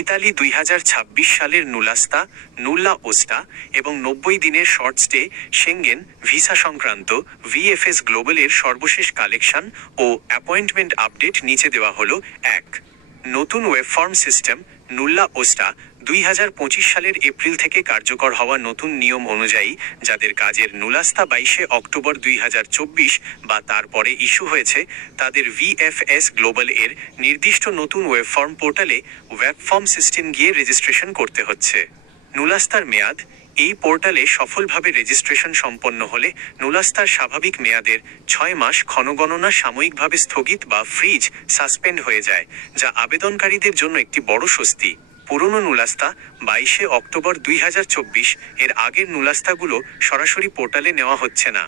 Italy 2026 সালের নুলাস্তা, নুল্লা ওস্টা এবং 90 দিনের শর্ট স্টে সেঙ্গেন ভিসা সংক্রান্ত ভিএফএস গ্লোবালের সর্বশেষ কালেকশন ও অ্যাপয়েন্টমেন্ট আপডেট নিচে দেওয়া হলো। 1. নতুন ওয়েব ফর্ম সিস্টেম নুল্লা ওস্টা 2025 সালের এপ্রিল থেকে কার্যকর হওয়া নতুন নিয়ম অনুযায়ী যাদের কাজের নুলাস্তা 22 অক্টোবর 2024 বা তারপরে ইস্যু হয়েছে তাদের ভিএফএস গ্লোবাল এর নির্দিষ্ট নতুন ওয়েব ফর্ম পোর্টালে ওয়েব ফর্ম সিস্টেম গিয়ে রেজিস্ট্রেশন করতে হচ্ছে। নুলাস্তার মেয়াদ এই পোর্টালে সফলভাবে রেজিস্ট্রেশন সম্পন্ন হলে নুলাস্তার স্বাভাবিক মেয়াদের 6 মাস ক্ষণগণনা সাময়িকভাবে স্থগিত বা ফ্রিজ সাসপেন্ড হয়ে যায়, যা আবেদনকারীদের জন্য একটি বড় স্বস্তি। পুরনো নুলাস্তা 22 অক্টোবর 2024 এর আগের নুলাস্তাগুলো সরাসরি পোর্টালে নেওয়া হচ্ছে না।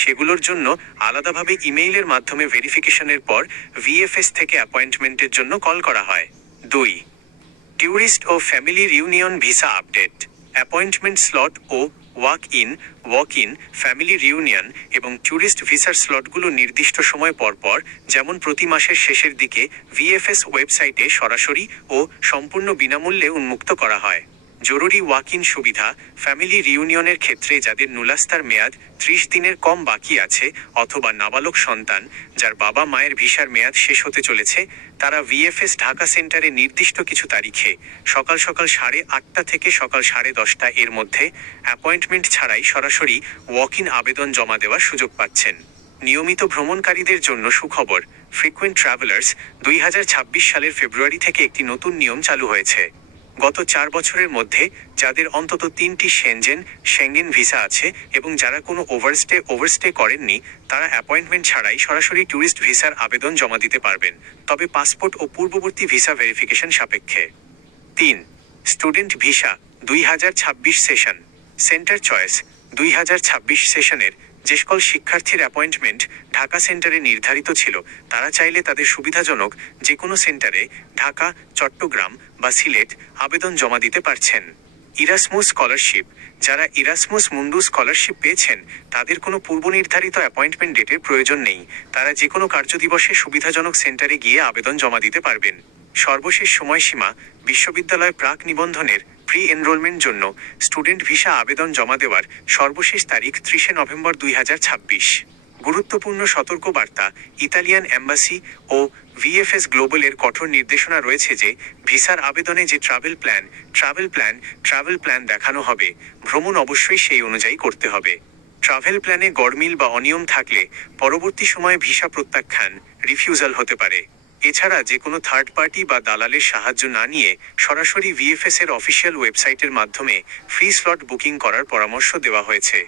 সেগুলোর জন্য আলাদাভাবে ইমেইলের মাধ্যমে ভেরিফিকেশনের পর ভিএফএস থেকে অ্যাপয়েন্টমেন্টের জন্য কল করা হয়। 2. ট্যুরিস্ট ও family reunion visa update. Appointment slot ও ওয়াক ইন ফ্যামিলি রিউনিয়ন এবং ট্যুরিস্ট ভিসার স্লটগুলো নির্দিষ্ট সময় পরপর, যেমন প্রতি মাসের শেষের দিকে ভিএফএস ওয়েবসাইটে সরাসরি ও সম্পূর্ণ বিনামূল্যে উন্মুক্ত করা হয়। জরুরি ওয়াক ইন সুবিধা ফ্যামিলি রিউনিয়নের ক্ষেত্রে যাদের নুলাস্তার মেয়াদ 30 দিনের কম বাকি আছে অথবা নাবালক সন্তান যার বাবা মায়ের ভিসার মেয়াদ শেষ হতে চলেছে, তারা ভিএফএস ঢাকা সেন্টারে নির্দিষ্ট কিছু তারিখে সকাল 8:30 থেকে সকাল 10:30 এর মধ্যে অ্যাপয়েন্টমেন্ট ছাড়াই সরাসরি ওয়াক ইন আবেদন জমা দেওয়ার সুযোগ পাচ্ছেন। নিয়মিত ভ্রমণকারীদের জন্য সুখবর, ফ্রিকুয়েন্ট ট্রাভেলার্স 2026 সালের ফেব্রুয়ারি থেকে একটি নতুন নিয়ম চালু হয়েছে। গত 4 বছরের মধ্যে যাদের অন্তত 3টি সেঙ্গেন ভিসা আছে এবং যারা কোনো ওভারস্টে করেননি, তারা অ্যাপয়েন্টমেন্ট ছাড়াই সরাসরি ট্যুরিস্ট ভিসার আবেদন জমা দিতে পারবেন, তবে পাসপোর্ট ও পূর্ববর্তী ভিসা ভেরিফিকেশন সাপেক্ষে। 3. Student visa 2026 session. Centre choice 2026 সেশনের যে সকল শিক্ষার্থীর অ্যাপয়েন্টমেন্ট ঢাকা সেন্টারে নির্ধারিত ছিল, তারা চাইলে তাদের সুবিধাজনক যে কোনো সেন্টারে ঢাকা, চট্টগ্রাম বা সিলেট আবেদন জমা দিতে পারছেন। ইরাসমুস স্কলারশিপ। যারা ইরাসমুস মুন্ডু স্কলারশিপ পেয়েছেন তাদের কোনো পূর্বনির্ধারিত অ্যাপয়েন্টমেন্ট ডেটের প্রয়োজন নেই, তারা যে কোনো কার্যদিবসে সুবিধাজনক সেন্টারে গিয়ে আবেদন জমা দিতে পারবেন। সর্বশেষ সময়সীমা বিশ্ববিদ্যালয় প্রাক নিবন্ধনের প্রি এনরোলমেন্ট জন্য স্টুডেন্ট ভিসা আবেদন জমা দেওয়ার সর্বশেষ তারিখ 30 নভেম্বর 2026। গুরুত্বপূর্ণ সতর্কবার্তা, ইতালিয়ান এম্বাসি ও ভিএফএস গ্লোবালের কঠোর নির্দেশনা রয়েছে যে ভিসার আবেদনে যে ট্রাভেল প্ল্যান দেখানো হবে, ভ্রমণ অবশ্যই সেই অনুযায়ী করতে হবে। ট্রাভেল প্ল্যানে গড়মিল বা অনিয়ম থাকলে পরবর্তী সময়ে ভিসা প্রত্যাখ্যান রিফিউজাল হতে পারে। এছাড়া যে কোনো থার্ড পার্টি বা দালালের সাহায্য না নিয়ে সরাসরি ভিএফএস এর অফিসিয়াল ওয়েবসাইটের মাধ্যমে ফ্রি স্লট বুকিং করার পরামর্শ দেওয়া হয়েছে।